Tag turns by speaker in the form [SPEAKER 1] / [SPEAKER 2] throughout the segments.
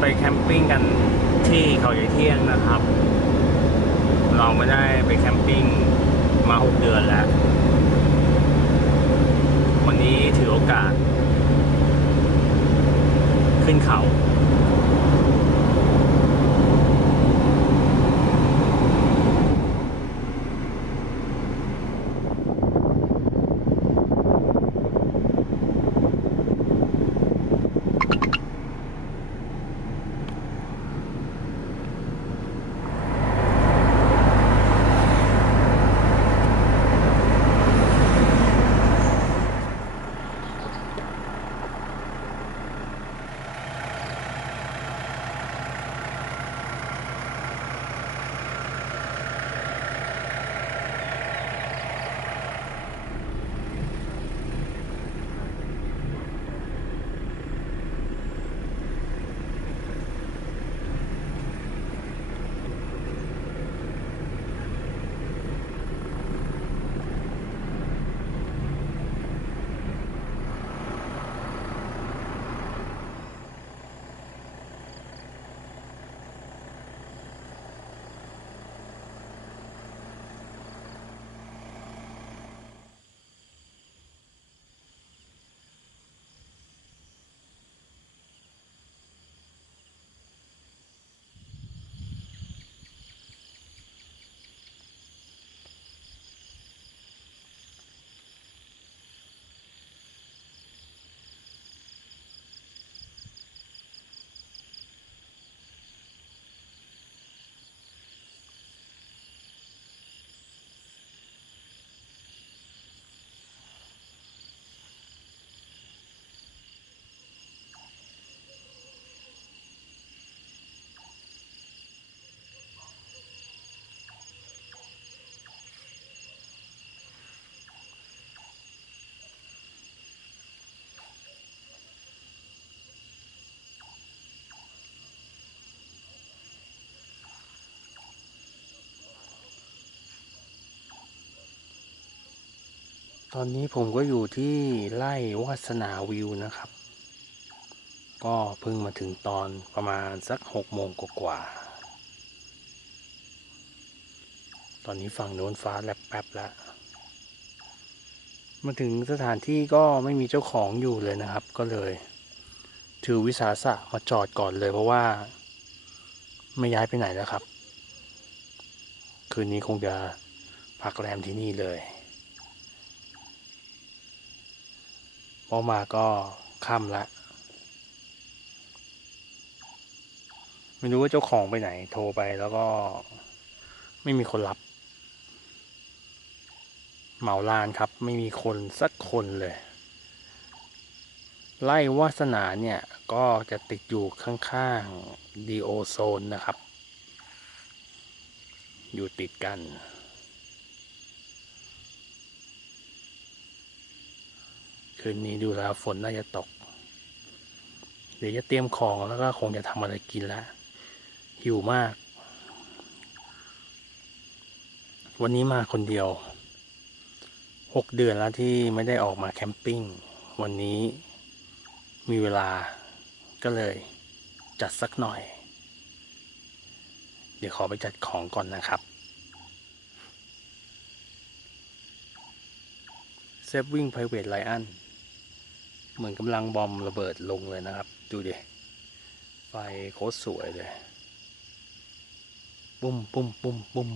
[SPEAKER 1] ไปแคมปิ้งกันที่เขาใหญ่เที่ยงนะครับ เราไม่ได้ไปแคมปิ้งมาหกเดือนแล้ว วันนี้ถือโอกาส ขึ้นเขา ตอนนี้ผมก็อยู่ที่ไร่วาสนาวิวนะครับ ก็เพิ่งมาถึงตอนประมาณสักหกโมงกว่าตอนนี้ฝั่งโน้นฟ้าแลบแป๊บแล้วมาถึงสถานที่ก็ไม่มีเจ้าของอยู่เลยนะครับ ก็เลย ถือวิสาสะมาจอดก่อนเลยเพราะว่า ไม่ย้ายไปไหนแล้วครับ คืนนี้คงจะพักแรมที่นี่เลย พอมาก็ค่ำละ ไม่รู้ว่าเจ้าของไปไหน โทรไปแล้วก็ไม่มีคนรับ เหมาลานครับ ไม่มีคนสักคนเลย ไล่วาสนาเนี่ย ก็จะติดอยู่ข้างๆดีโอโซนนะครับ อยู่ติดกัน คืนนี้ดูแล้วฝนน่าจะตก เดี๋ยวจะเตรียมของแล้วก็คงจะทำอะไรกินแล้วหิวมาก วันนี้มาคนเดียวหกเดือนแล้วที่ไม่ได้ออกมาแคมปิ้ง วันนี้มีเวลาก็เลยจัดสักหน่อย เดี๋ยวขอไปจัดของก่อนนะครับเซฟวิ่ง Private Lion เเหมือนกำลังบอมระเบิดลงเลยนะครับ ดูดิ ไฟโคตรสวยเลย ปุ้มปุ้มปุ้มปุ้ม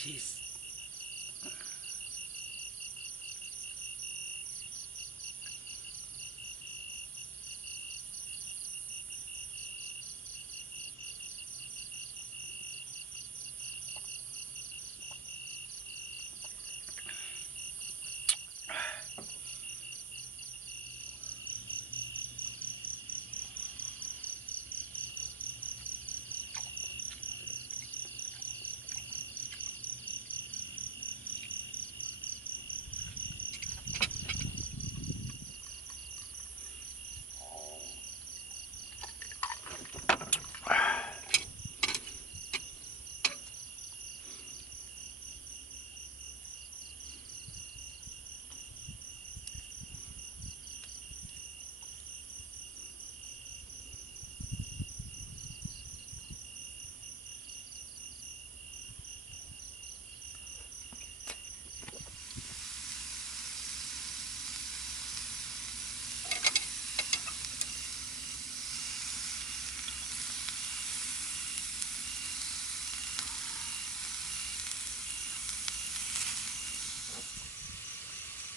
[SPEAKER 1] ชี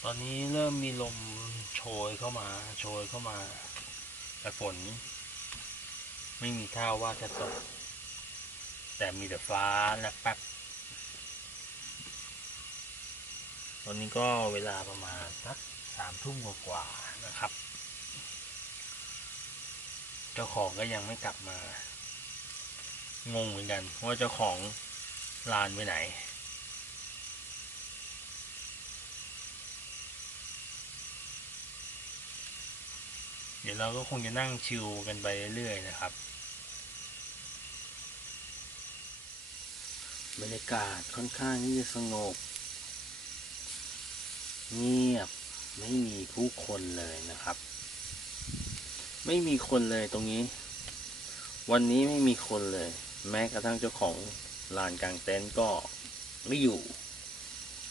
[SPEAKER 1] ตอนนี้เริ่มมีลมโชยเข้ามา โชยเข้ามา แต่ฝน ไม่มีท่าว่าจะตก แต่มีแต่ฟ้าและแป๊บตอนนี้ก็เวลาประมาณสักสามทุ่มกว่าๆนะครับ เจ้าของก็ยังไม่กลับมา งงเหมือนกันว่าเจ้าของลานไปไหน เดี๋ยวเราก็คงจะนั่งชิลกันไปเรื่อยๆนะครับ บรรยากาศค่อนข้างที่จะสงบ เงียบไม่มีผู้คนเลยนะครับ ไม่มีคนเลยตรงนี้ วันนี้ไม่มีคนเลย แม้กระทั่งเจ้าของลานกลางเต็นท์ก็ไม่อยู่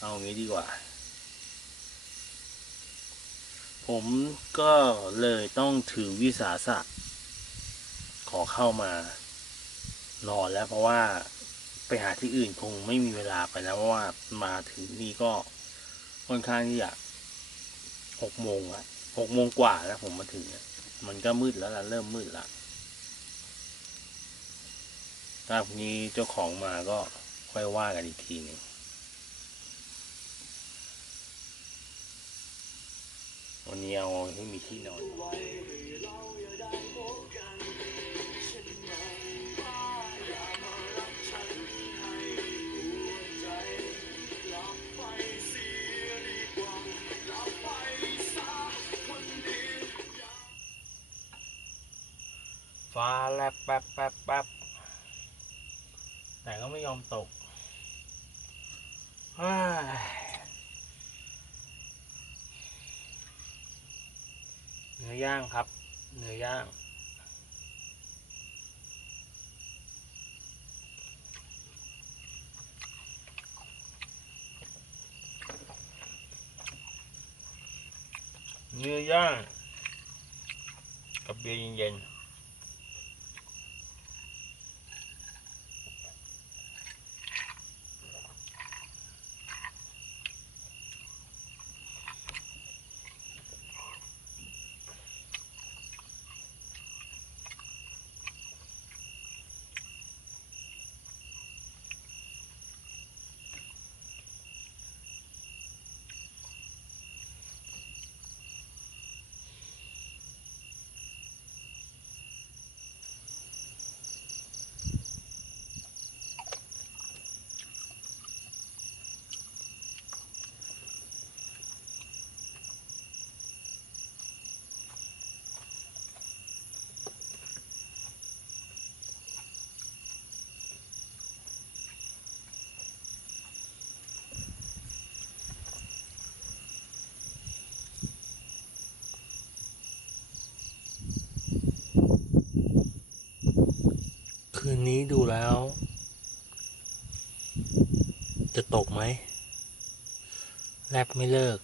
[SPEAKER 1] เอางี้ดีกว่า ผมก็เลยต้องถือวิสาสะขอเข้ามานอนแล้วเพราะว่าไปหาที่อื่นคงไม่มีเวลาไปแล้วเพราะว่ามาถึงนี่ก็ค่อนข้างที่จะหกโมงอะหกโมงกว่าแล้วผมมาถึงมันก็มืดแล้วล่ะเริ่มมืดละถ้าพรุ่งนี้เจ้าของมาก็ค่อยว่ากันอีกทีหนึ่ง วันนี้เอาให้มีที่นอนฟ้าแลบแป๊บแป๊บแป๊บแต่ก็ไม่ยอมตก เนื้อย่างครับ เนื้อย่าง เนื้อย่าง กับเบียร์เย็นๆ นนี้ดูแล้ว จะตกไหม แลบไม่เลิก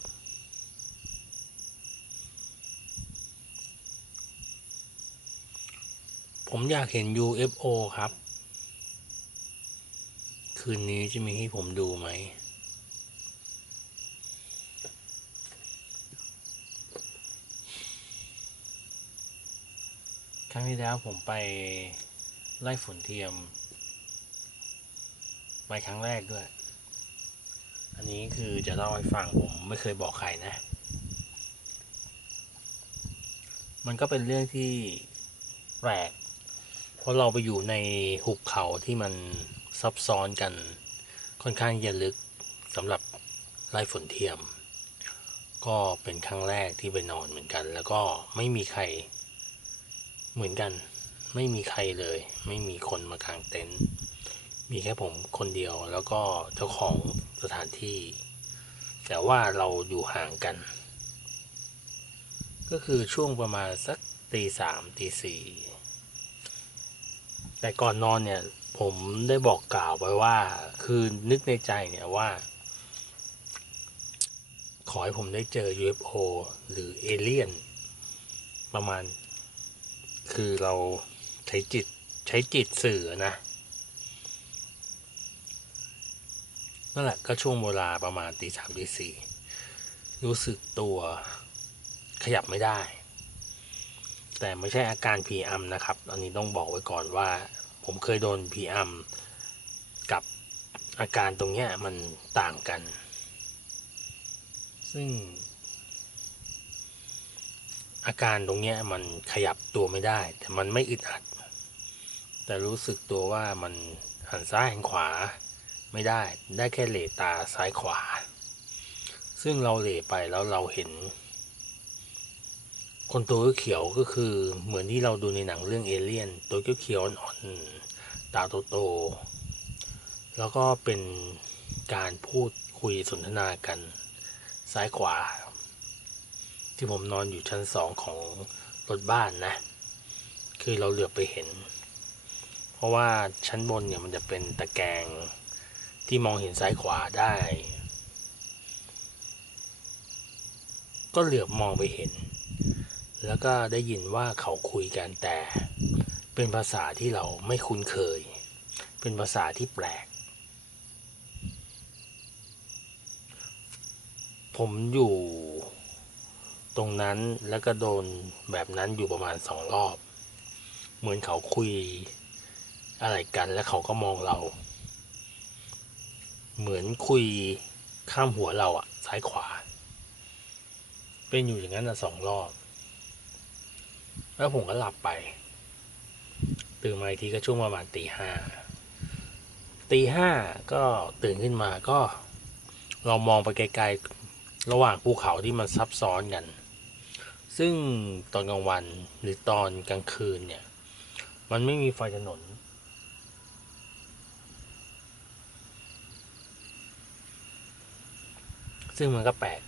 [SPEAKER 1] ผมอยากเห็น UFO ครับ คืคืนนี้จะมีให้ผมดูไหม ครั้งที่แล้วผมไป ไล่ฝุ่นเทียม ไปครั้งแรกด้วย อันนี้คือจะเล่าให้ฟังผมไม่เคยบอกใครนะ มันก็เป็นเรื่องที่แปลก เพราะเราไปอยู่ในหุบเขาที่มันซับซ้อนกันค่อนข้างจะลึกสำหรับไล่ฝนเทียม ก็เป็นครั้งแรกที่ไปนอนเหมือนกัน แล้วก็ไม่มีใครเหมือนกัน ไม่มีใครเลย ไม่มีคนมากางเต็นท์มีแค่ผมคนเดียวแล้วก็เจ้าของสถานที่ แต่ว่าเราอยู่ห่างกัน ก็คือช่วงประมาณสักตีสามตีสี่แต่ก่อนนอนเนี่ยผมได้บอกกล่าวไปว่า คือนึกในใจเนี่ยว่า ขอให้ผมได้เจอ UFO หรือเอเลี่ยน ประมาณ คือเรา ใช้จิตใช้จิตสื่อนะนั่นแหละก็ช่วงเวลาประมาณตีสามตีสี่รู้สึกตัวขยับไม่ได้ แต่ไม่ใช่อาการผีอำนะครับ อันนี้ต้องบอกไว้ก่อนว่า ผมเคยโดนผีอำกับอาการตรงเนี้ยมันต่างกัน ซึ่ง อาการตรงเนี้ยมันขยับตัวไม่ได้ แต่มันไม่อึดอัด แต่รู้สึกตัวว่ามันหันซ้ายหันขวาไม่ได้ได้แค่เหลตาซ้ายขวา ซึ่งเราเหลไปแล้วเราเห็น คนตัวเขียวก็คือเหมือนที่เราดูในหนังเรื่องเอเลี่ยน ตัวเขียวๆอ่อนตาโตๆแล้วก็เป็นการพูดคุยสนทนากันซ้ายขวา ที่ผมนอนอยู่ชั้นสองของรถบ้านนะ คือเราเหลือบไปเห็น เพราะว่าชั้นบนเนี่ยมันจะเป็นตะแกรงที่มองเห็นซ้ายขวาได้ ก็เหลือบมองไปเห็น แล้วก็ได้ยินว่าเขาคุยกันแต่ เป็นภาษาที่เราไม่คุ้นเคย เป็นภาษาที่แปลก ผมอยู่ ตรงนั้นแล้วก็โดนแบบนั้นอยู่ประมาณสองรอบ เหมือนเขาคุยอะไรกันแล้วเขาก็มองเรา เหมือนคุยข้ามหัวเราอะซ้ายขวา เป็นอยู่อย่างนั้นอะสองรอบ แล้วผมก็หลับไป ตื่นมาอีกทีก็ช่วงประมาณตีห้าตีห้าก็ตื่นขึ้นมาก็ เรามองไปไกลๆ ระหว่างภูเขาที่มันซับซ้อนกัน ซึ่งตอนกลางวันหรือตอนกลางคืนเนี่ย มันไม่มีไฟถนน ซึ่งมันก็แปลก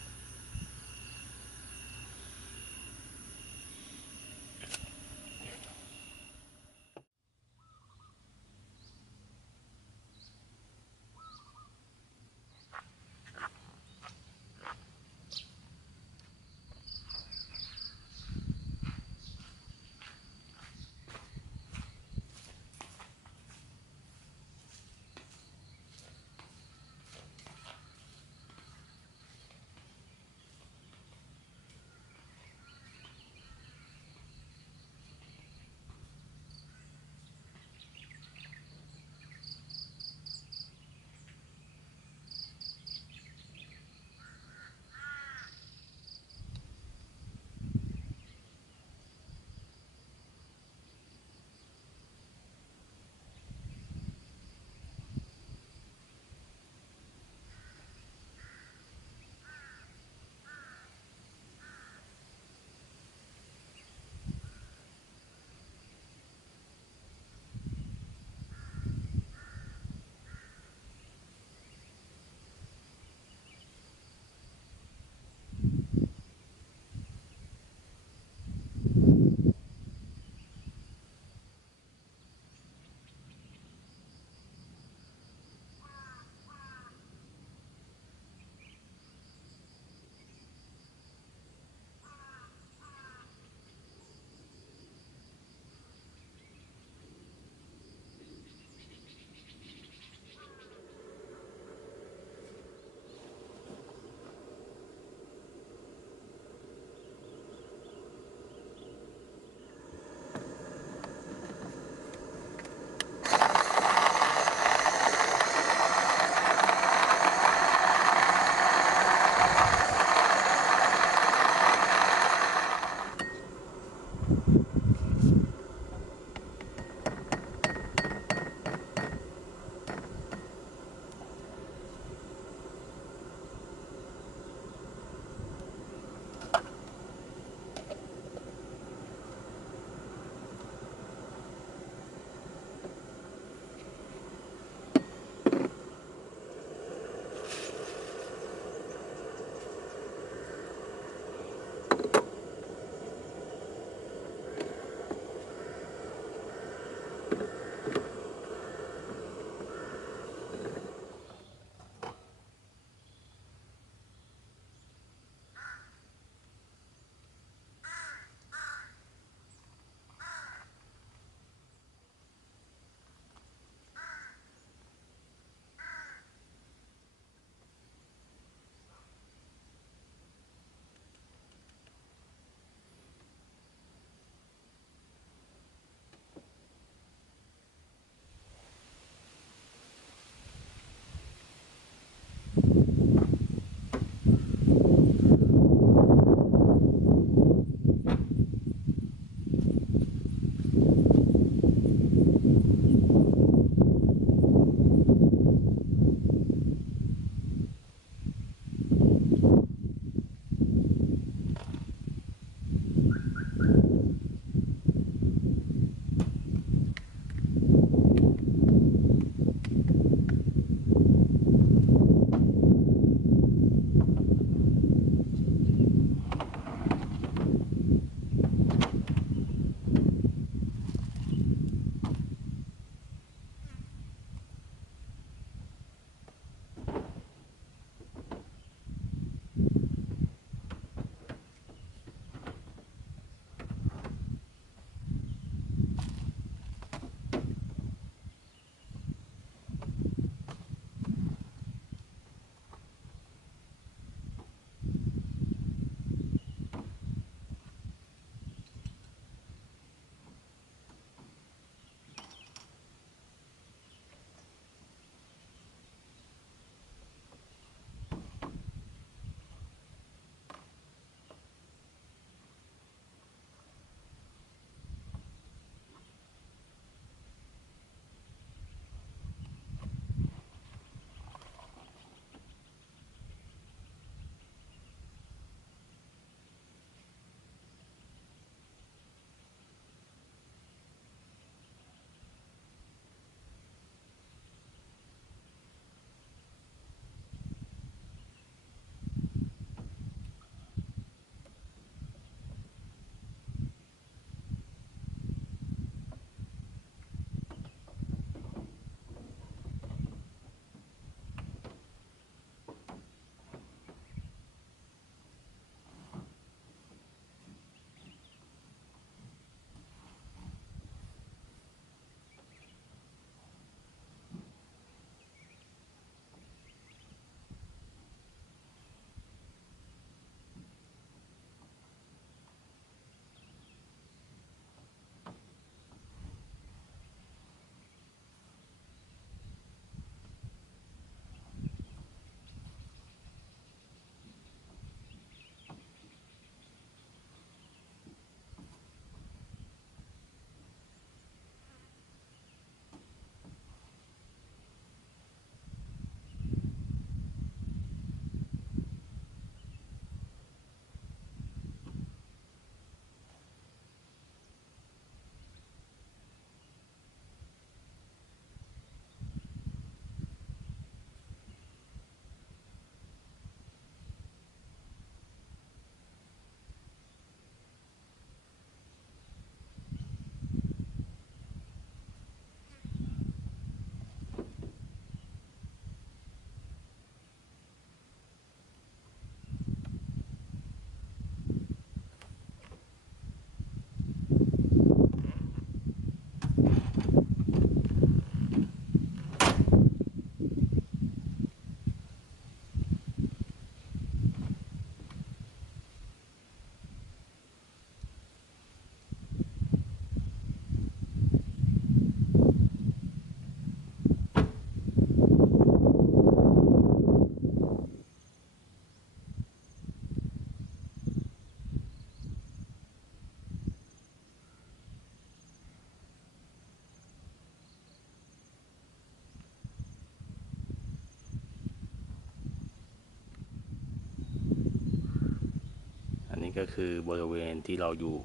[SPEAKER 1] ก็คือบริเวณที่เราอยู่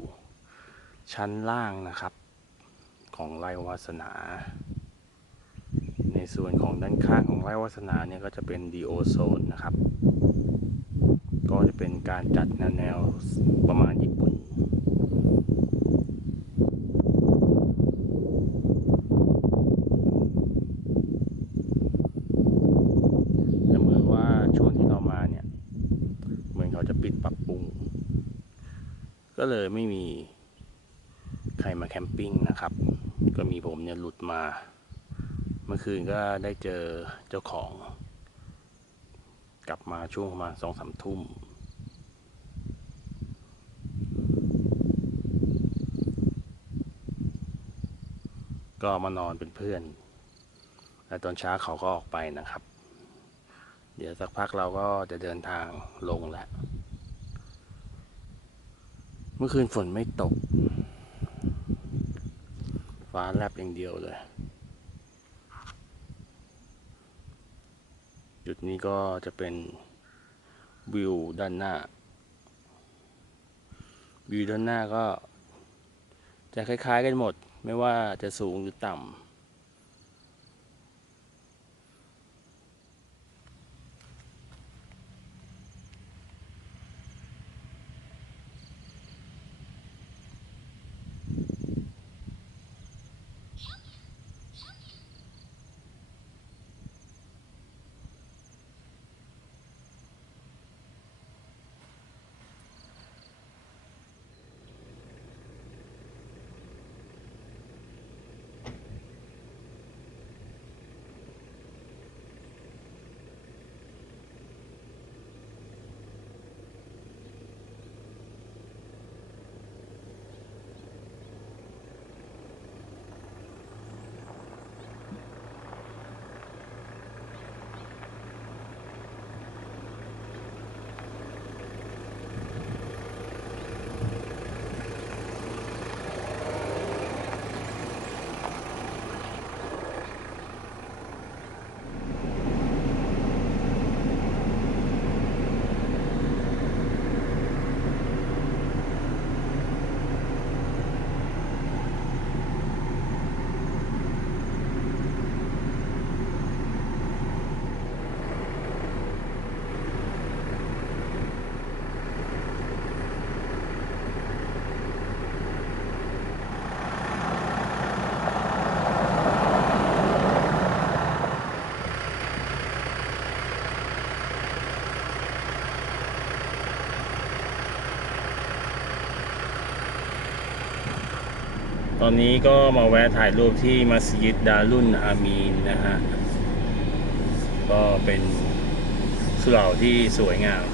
[SPEAKER 1] ชั้นล่างนะครับ ของไร่วาสนา ในส่วนของด้านข้างของไร่วาสนาเนี่ยก็จะเป็นดีโอโซนนะครับ ก็จะเป็นการจัดแนวแนวประมาณญี่ปุ่น แต่เหมือนว่าช่วงที่เรามาเนี่ย เหมือนเขาจะปิดปรับปรุง ก็ เลยไม่มีใครมาแคมปิ้งนะครับ ก็มีผมเนี่ยหลุดมา เมื่อคืนก็ได้เจอเจ้าของ กลับมาช่วงประมาณสองสามทุ่ม ก็มานอนเป็นเพื่อน แล้วตอนเช้าเขาก็ออกไปนะครับ เดี๋ยวสักพักเราก็จะเดินทางลงแล้ว เมื่อคืนฝนไม่ตก ฟ้าแลบอย่างเดียวเลย จุดนี้ก็จะเป็นวิวด้านหน้า วิวด้านหน้าก็จะคล้ายๆกันหมด ไม่ว่าจะสูงหรือต่ำ อนนี้ก็มาแวะถ่ายรูปที่มัสยิดดารุนอามีนนะฮะ ก็เป็นสุเหร่าที่สวยงาม